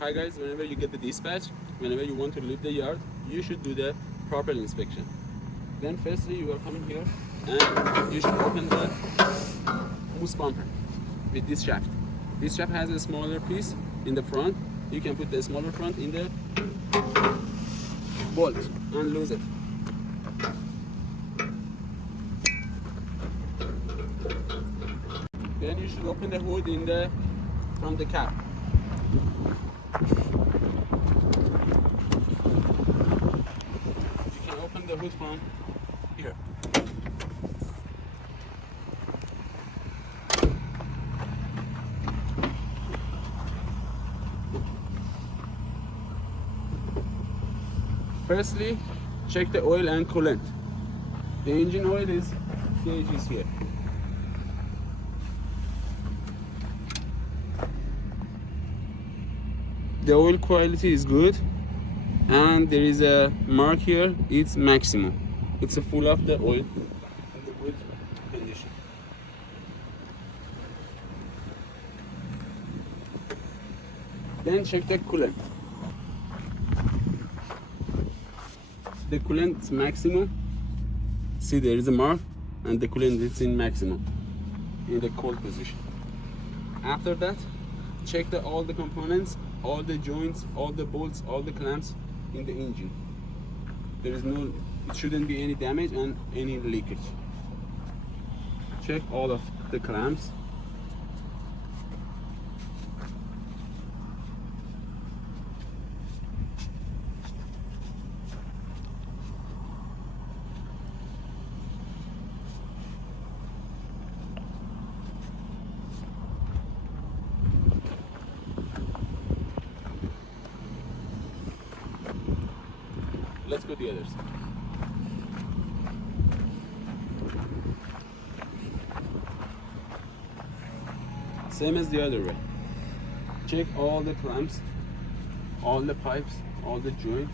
Hi guys, whenever you get the dispatch, whenever you want to leave the yard, you should do the proper inspection. Then firstly you are coming here and you should open the hose bumper with this shaft. This shaft has a smaller piece in the front. You can put the smaller front in the bolt and lose it. Then you should open the hood from the cap. You can open the hood from here. Firstly, check the oil and coolant. The engine oil gauge is here. The oil quality is good, and there is a mark here. It's maximum. It's full of the oil in the good condition. Then check the coolant. The coolant is maximum. See, there is a mark, and the coolant is in maximum, in the cold position. After that, check all the components, all the joints, all the bolts, all the clamps in the engine. It shouldn't be any damage and any leakage. Check all of the clamps. Let's go the other side. Same as the other way. Check all the clamps, all the pipes, all the joints.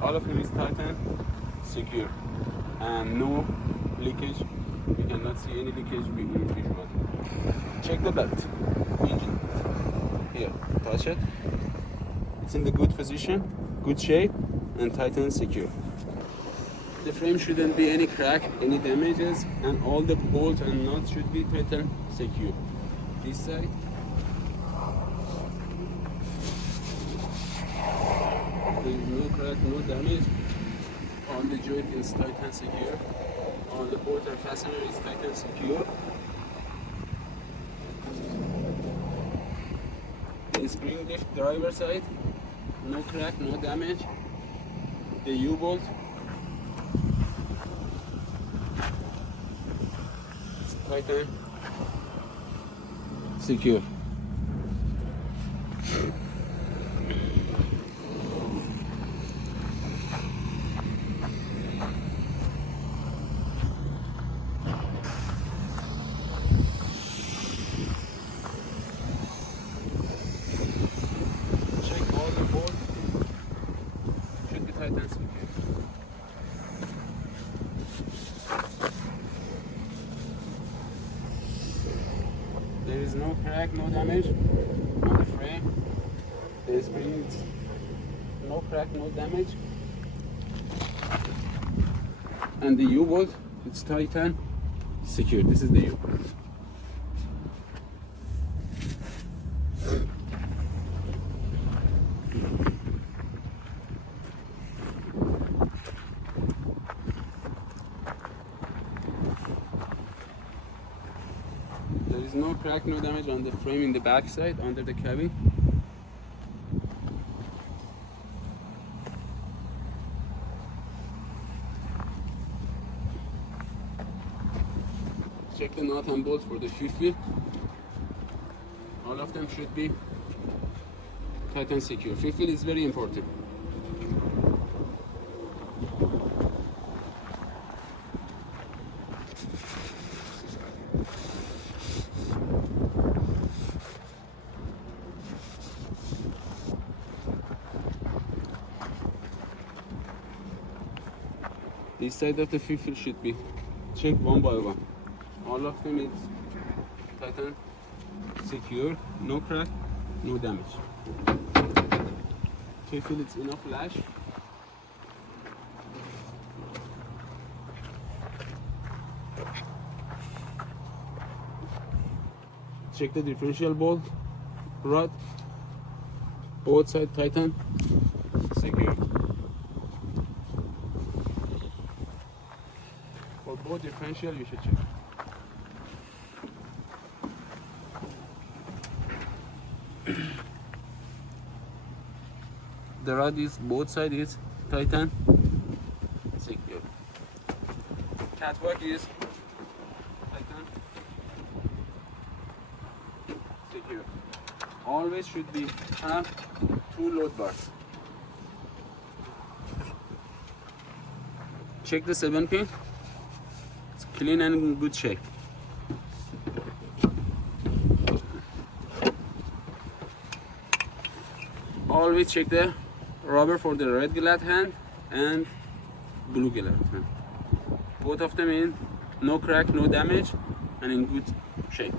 All of them is tight and secure, and no leakage. You cannot see any leakage visually. Check the belt, engine. Here, touch it. It's in the good position, good shape, and tight and secure. The frame shouldn't be any crack, any damages, and all the bolts and nuts should be tight and secure. This side. There is no crack, no damage. All the joint is tight and secure. All the bolt and fastener is tight and secure. The spring lift driver side, no crack, no damage. The U-bolt, it's tight and secure. There is no crack, no damage on the frame. The spring is no crack, no damage. And the U-bolt, it's tight and secure. This is the U-bolt. There is no crack, no damage on the frame in the back side under the cabin. Check the nut and bolts for the fifth wheel. All of them should be tight and secure. Fifth wheel is very important. This side of the fifth should be checked one by one. All of them is tighten, secure, no crack, no damage. Okay, feel it's enough lash. Check the differential bolt, rod, both sides tighten, secure. For both differential, you should check. The rod is both sides is tighten, secure. Catwalk is tighten, secure. Always should be have 2 load bars. Check the 7-pin. It's clean and in good shape. Always check the rubber for the red glad hand and blue glad hand. Both of them in no crack, no damage, and in good shape.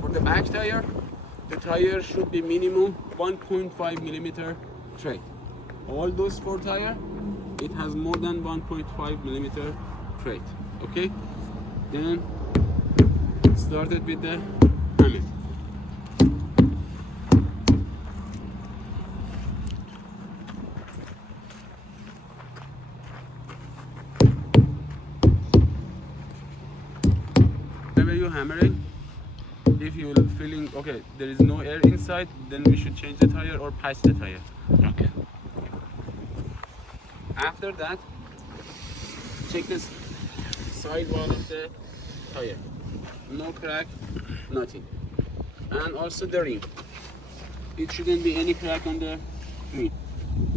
For the back tire, the tire should be minimum 1.5 millimeter tread. All those 4 tire, it has more than 1.5 millimeter tread. Okay, then started with the hammer. Whenever you hammering, if you will feeling okay, there is no air inside, then we should change the tire or patch the tire. Okay. After that, check this side wall of the tire. No crack, nothing. And also the rim. It shouldn't be any crack on the rim.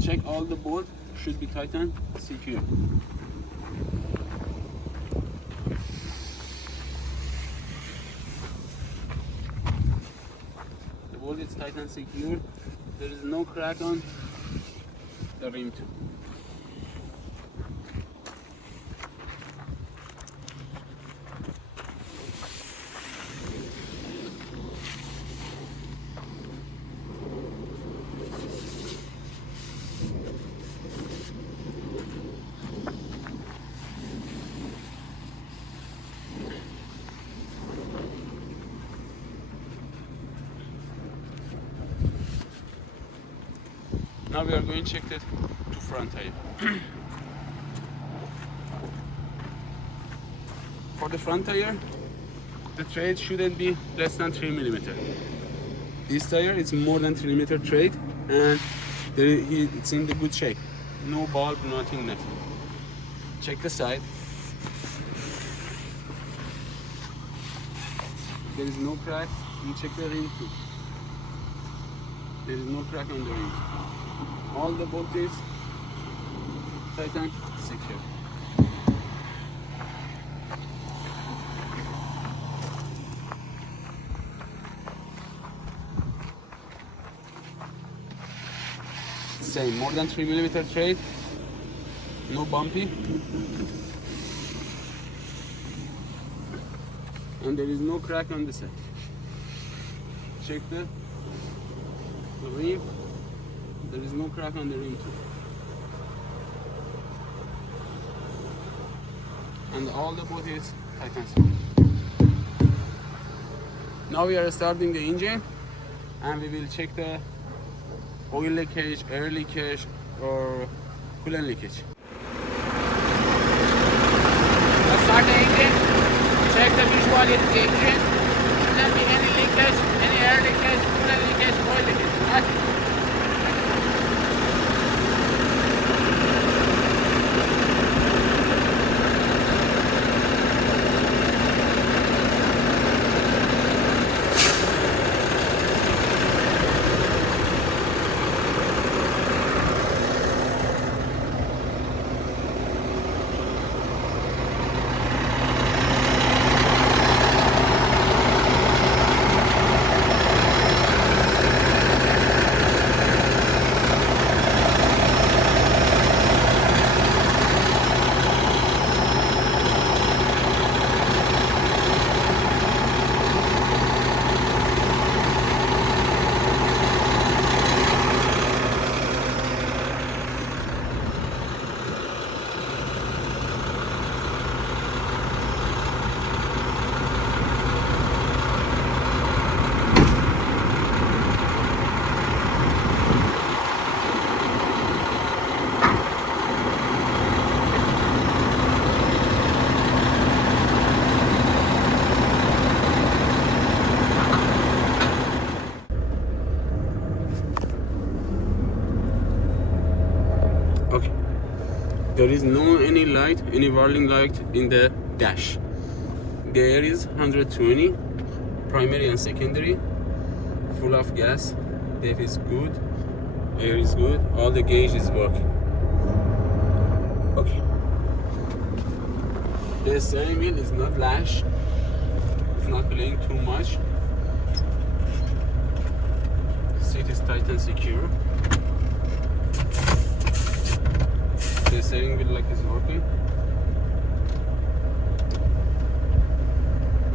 Check all the bolt should be tightened, secure. The bolt is tight and secure. There is no crack on the rim too. Now we are going to check the 2 front tire. For the front tire, the tread shouldn't be less than 3 millimeter. This tire is more than 3 millimeter tread, and it's in the good shape. No bulb, nothing. Check the side. There is no crack. You check the rim too. There is no crack on the rim. All the bolt is tight and secure. Same, more than 3 millimeter tread, no bumpy, and there is no crack on the side. Check the rim. There is no crack on the rim too. And all the bolt is tight and secure. Now we are starting the engine, and we will check the oil leakage, air leakage, or coolant leakage. Let's start the engine. Check the visual in the engine. Shouldn't be any leakage, any air leakage, coolant leakage, oil leakage. Right? Okay. There is no any light, any warning light in the dash. Gear is 120, primary and secondary, full of gas. Def is good, air is good, all the gauge is working. Okay. The steering wheel is not lash, it's not playing too much. Seat is tight and secure. The steering wheel lock is working.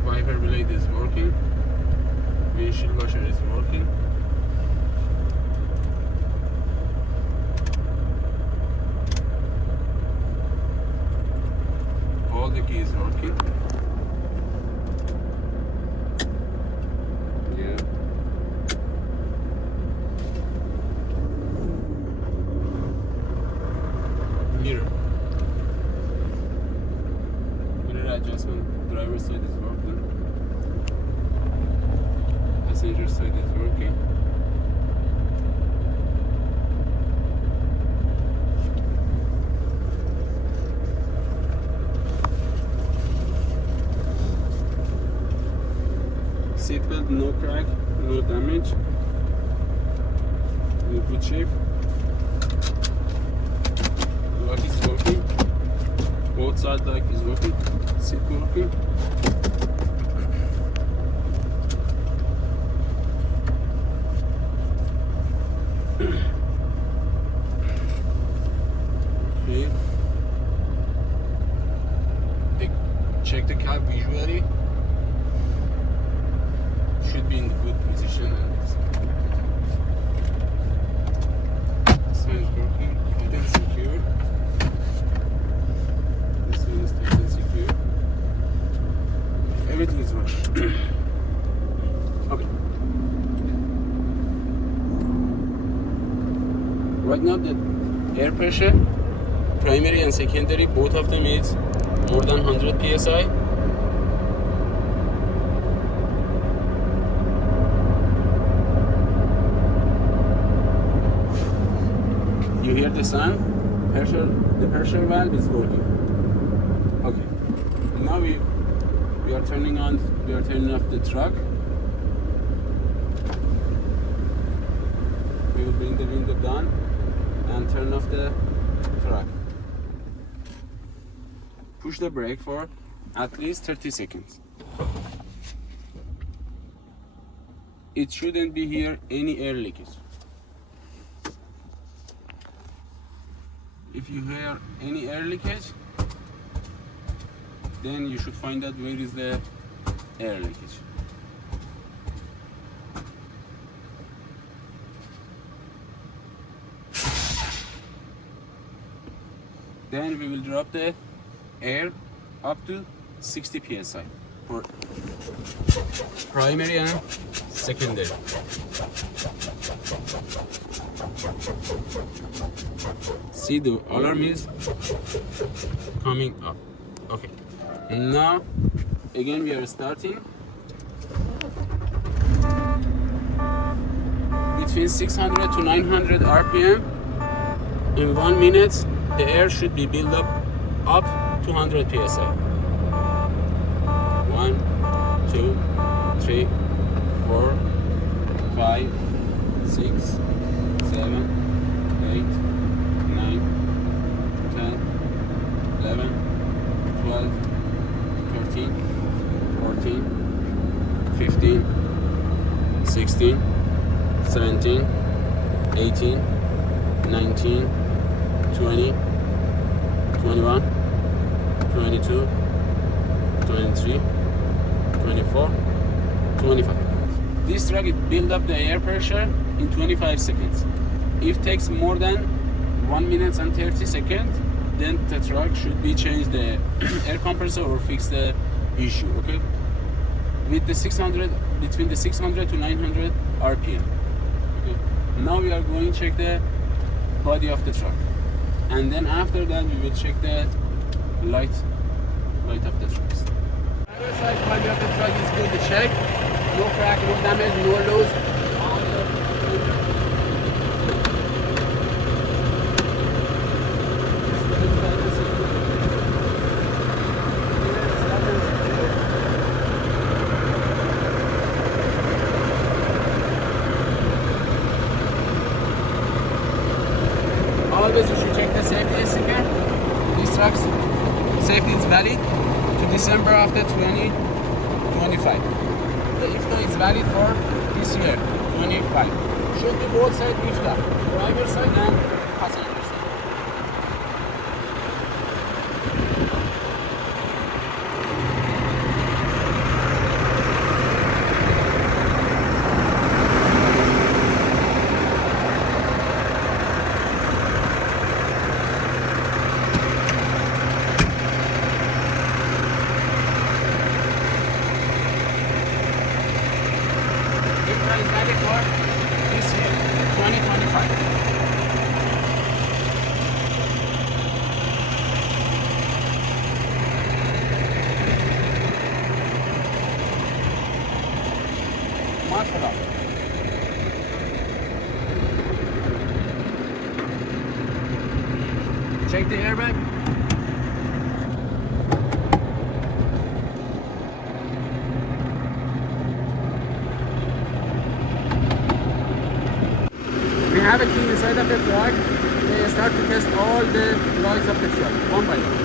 Wiper blade is working. Windshield washer is working. All the keys working. Yeah. Mirror adjustment. Driver's side is working. Passenger side is working. Seatbelt, no crack, no damage. In good shape. Lock is working. Both side lock is working. Seat working. Okay. Check the cab visually. Should be in good position. This one is working. Tight and secure. This one is tight and secure. Everything is working. Okay. Right now the air pressure, primary and secondary, both of them is more than 100 psi. You hear the sound? The pressure valve is working. Okay. Now we are turning off the truck. We will bring the window down and turn off the truck. Push the brake for at least 30 seconds. It shouldn't be here any air leakage. If you hear any air leakage, then you should find out where is the air leakage. Then we will drop the air up to 60 psi for primary and secondary. See, the alarm is coming up. Okay. Now, again we are starting. Between 600 to 900 RPM. In 1 minute, the air should be built up to 100 psi. 1, 2, 3, 4, 5, 6, 7, 8, 9, 10, 11, 12, 13, 14, 15, 16, 17, 18, 19, 20, 21, 22, 23, 24, 25. This truck it build up the air pressure in 25 seconds. If it takes more than 1 minute and 30 seconds, then the truck should be changed the air compressor or fix the issue. Okay, with the 600, between the 600 to 900 RPM. Okay, now we are going to check the body of the truck, and then after that we will check the light of the trucks. Other side body of the truck is good to check. No crack, no damage, no loss. always you should check the safety sticker. This truck's safety is valid to December of the 2025. The IFTA is valid for this year, 25. Should be both side IFTA, driver side and passenger side. IFTA is valid for this year, 2025. Marshall. Check the airbag. We have a key inside of the truck. We start to test all the lights of the truck, one by one.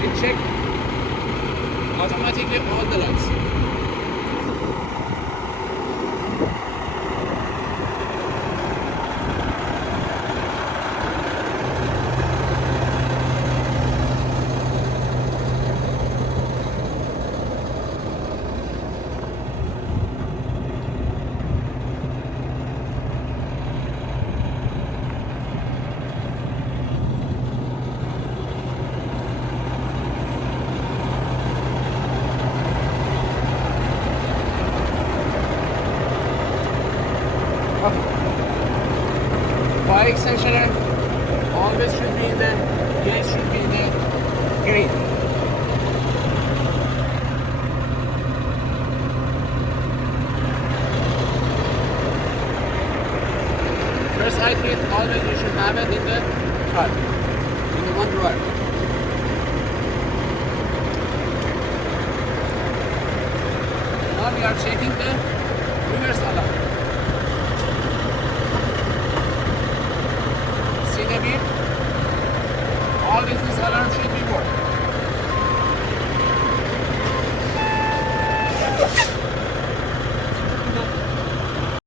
We check automatically all the lights. Fire extensioner always should be in the gauge should be in the green. First aid kit always you should have it in the car, in the one drawer. Now we are checking the reverse alarm.